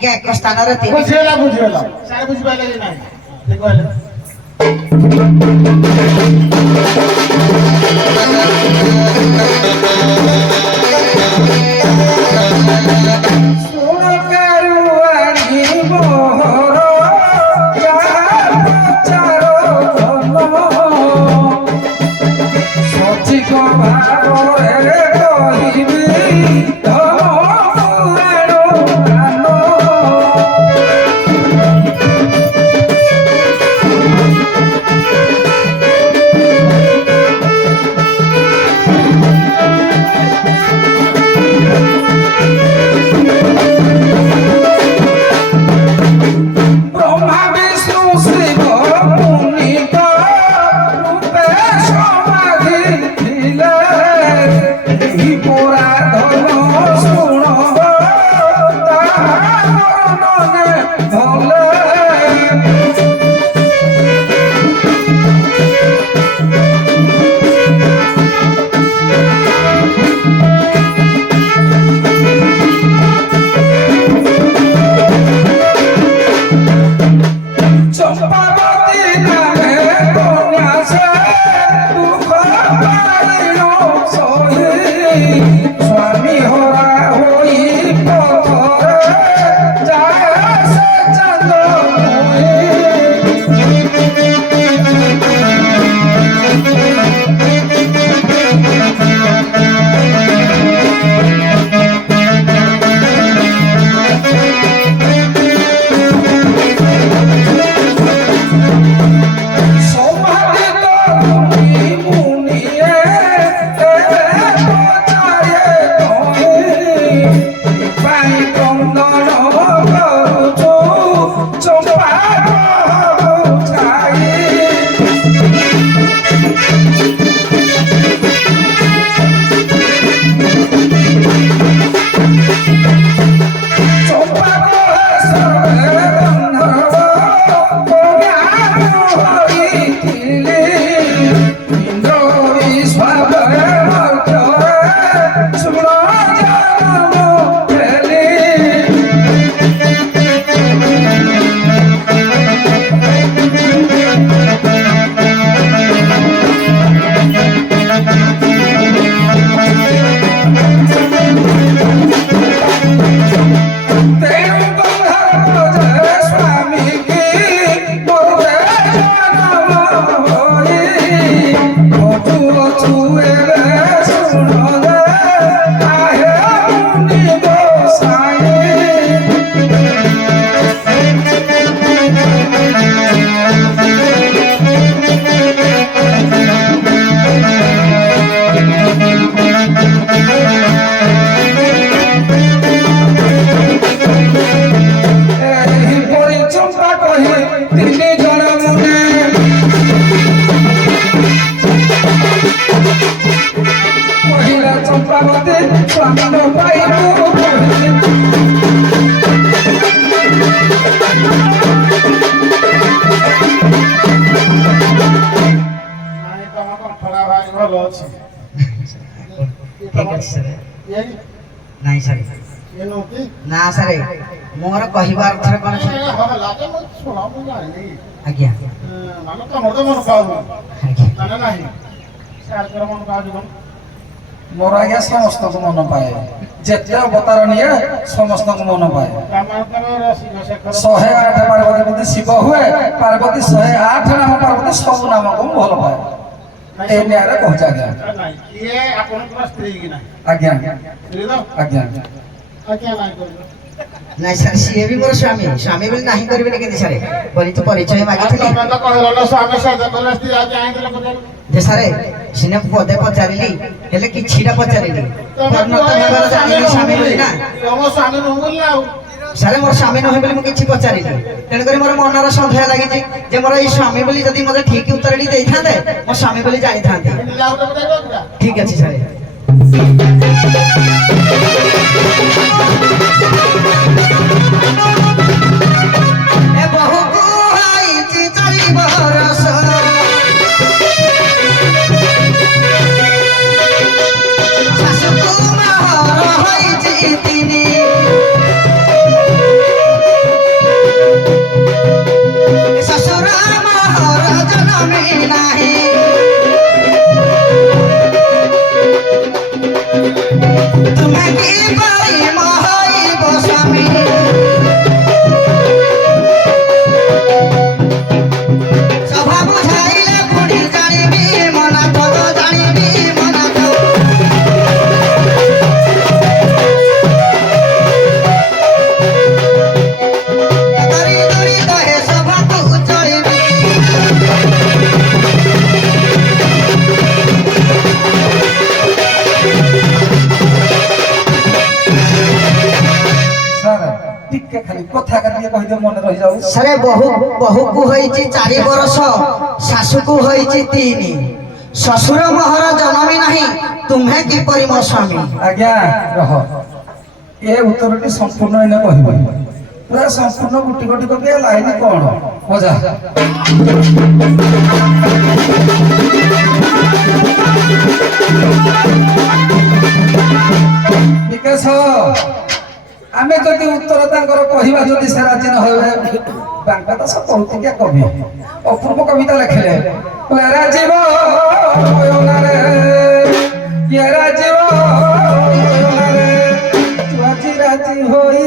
ଆଜ୍ଞା ଏକ ସ୍ଥାନରେ ତିନି ବୁଝିଗଲା ସାରେ ବୁଝିପାରିଲେ କି ନାହିଁ ଦେଖ ହେଲେ ନାଇଁ ସାର୍ ନା ସାର୍ ମୋର କହିବା ଅର୍ଥରେ କ'ଣ ଆଜ୍ଞା ମୋର ଆଜ୍ଞା ସମସ୍ତଙ୍କୁ ମନ ପାଏ ଯେତେ ଅବତାର ନିଏ ସମସ୍ତଙ୍କୁ ମନ ପାଏ 108 ପାର୍ବତୀ ଶିବ ହୁଏ ପାର୍ବତୀ 108 ନାମ ପାର୍ବତୀ ସବୁ ନାମକୁ ମୁଁ ଭଲ ପାଏ ଏ ନ୍ୟାୟରେ କହୁଛି ଆଜ୍ଞା ଆଜ୍ଞା ଆଜ୍ଞା ନାଇଁ ସାର୍ ସିଏ ବି ମୋର ସ୍ୱାମୀ ସ୍ୱାମୀ ବୋଲି ନାହିଁ କରିବେନି କେମିତି ସାର୍ ବୋଲି ତ ପରିଚୟ ମାଗିଥିଲି ଯେ ସାର୍ ସିନେ ପଦେ ପଚାରିଲି ହେଲେ କିଛିଟା ପଚାରିଲି ଜାଣିଲି ସ୍ୱାମୀ ବୋଲି ନା ସାର୍ ମୋର ସ୍ୱାମୀ ନୁହେଁ ବୋଲି ମୁଁ କିଛି ପଚାରିଲି ତେଣୁକରି ମୋର ମନର ସନ୍ଦେହ ଲାଗିଛି ଯେ ମୋର ଏଇ ସ୍ୱାମୀ ବୋଲି ଯଦି ମୋତେ ଠିକ ଉତ୍ତରଟି ଦେଇଥାନ୍ତେ ମୋ ସ୍ୱାମୀ ବୋଲି ଜାଣିଥାନ୍ତି ଠିକ ଅଛି ସାର୍ ରହିଯାଉ। ସାରେ ବହୁକୁ ହୋଇଛି 4 ବର୍ଷ, ଶାଶୁକୁ ହୋଇଛି 3। ଶ୍ୱଶୁର ମୋହର ଜନମି ନାହିଁ, ତୁମେ କିପରି ମୋ ସ୍ୱାମୀ? ଆଜ୍ଞା ରହ, ଏ ଉତ୍ତରଟି ସମ୍ପୂର୍ଣ୍ଣ ଏଇନା କହିବି। ପୁରା ସମ୍ପୂର୍ଣ୍ଣ ଗୋଟି ଗୋଟି କରି ଲାଇନ କଣ ମଜା। ବିକାଶ, ଆମେ ଯଦି ଉତ୍ତର ତାଙ୍କର କହିବା ଯଦି ସେ ରାଜି ନ ହେବେ, ବାଙ୍କା ଦାସ କୌତିକିଆ କବି ଅପୂର୍ବ କବିତା ଲେଖିଲେ, ରାଜିବ ରାଜିବ ରାଜି ରାଜି ହୋଇ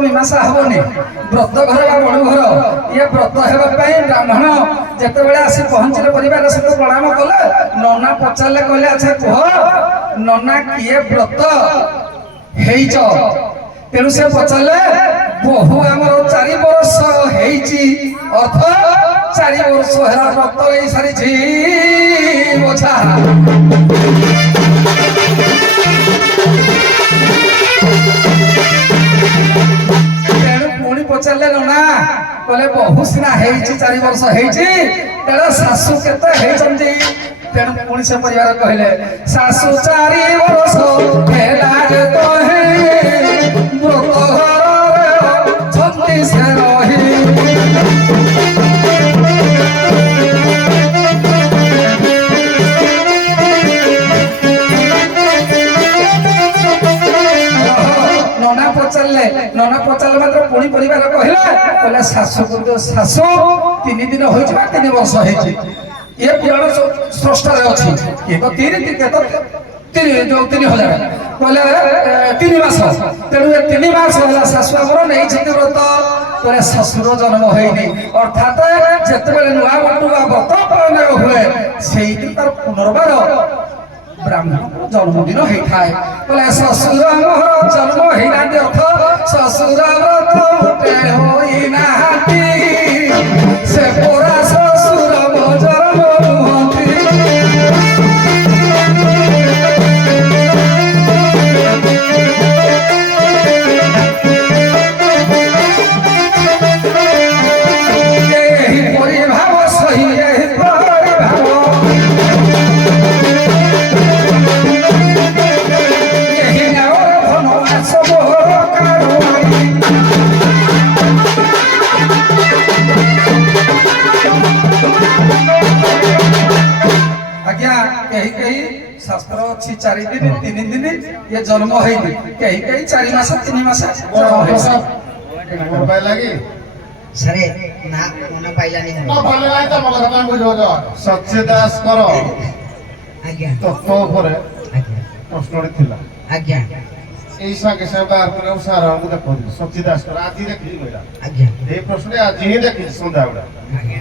ମୀମାଂସା ହବନି। ବ୍ରତ ଘର ବା ବଡୁ ଘର, ଇଏ ବ୍ରତ ହେବା ପାଇଁ ବ୍ରାହ୍ମଣ ଯେତେବେଳେ ଆସି ପହଞ୍ଚିଲେ ପରିବାର ସହିତ ପ୍ରଣାମ କଲେ, ନନା ପଚାରିଲେ, କହିଲେ ଆଚ୍ଛା କୁହ ନନା କିଏ ବ୍ରତ ହେଇଛ? ତେଣୁ ସେ ପଚାରିଲେ, ବହୁ ଆମର 4 ବର୍ଷ ହେଇଛି, ଅର୍ଥ 4 ବର୍ଷ ହେଲା ବ୍ରତ ହେଇ ସାରିଛି ବୋଝା। ପଚାରିଲେ ନନା, କହିଲେ ବହୁ ସିନା ହେଇଛି 4 ବର୍ଷ ହେଇଛି, ତେଣୁ ଶାଶୁ କେତେ ହେଇଛନ୍ତି? ତେଣୁ ପୁଣି ସେ ପରିବାର କହିଲେ, ଶାଶୁ 4 ବର୍ଷ ହେଲା ଯେ କହେ ବ୍ରତ ଘରରେ ଅଛନ୍ତି ସେ ରହି। ନନା ପଚାରିଲେ ମାତ୍ର ପୁଣି ପରିବାର କହିଲେ ଶାଶୁ 3 ଦିନ ହୋଇଛି ବା 3 ବର୍ଷ ହେଇଛି। ଏ ପୁରାଣ ସ୍ରଷ୍ଟାରେ ଅଛି, କିଏ ତ 3 3000 କହିଲେ 3 ମାସ। ତେଣୁ ଏ 3 ମାସ ହେଲା ଶାଶୁ ଆମର ନେଇଛନ୍ତି ବ୍ରତ, କହିଲେ ଶ୍ୱଶୁର ଜନ୍ମ ହେଇନି। ଅର୍ଥାତ ଯେତେବେଳେ ନୂଆ ବଟୁ ବା ବ୍ରତ ପାଳନ ହୁଏ, ସେଇଠି ତାର ପୁନର୍ବାର ବ୍ରାହ୍ମଣ ଜନ୍ମଦିନ ହେଇଥାଏ। କହିଲେ ଶ୍ୱଶୁର ଆମର ଜନ୍ମ ହେଇନାହାନ୍ତି, ଅର୍ଥ ଶ୍ୱଶୁର ବ୍ରତ ହୋଇନାହାନ୍ତି, ସେ ପରା ଶ୍ୱଶୁର ଜନ୍ମ ନୁହନ୍ତି। ଏହିପରି ଭାବ ସହି ଏହିପରି ଭାବ ଶାସ୍ତ୍ର ଅଛି 4 ଦିନ 3 ଦିନ ଇଏ ଜନ୍ମ ହେଇନି, କେହି 4 ମାସ 3 ମାସ ସାରେ ନା ମନେ ପାଇଲାନି ସଚ୍ଚିଦାସ କର ଆଜ୍ଞା ତତ୍ତ୍ୱ ଉପରେ ପ୍ରଶ୍ନଟି ଥିଲା। ଆଜ୍ଞା এই ସାଙ୍ଗେ ସାଙ୍ଗେ ବାହାର କରିବାକୁ ସାର୍ ଆମକୁ ଦେଖଉଥିଲି ସଚ୍ଚିଦାସ ଆଜି ଦେଖିଛି କହିଲା ଆଜ୍ଞା ଏଇ ପ୍ରଶ୍ନ ଆଜି ହିଁ ଦେଖିଛି ସନ୍ଧ୍ୟାବେଳେ ଆଜ୍ଞା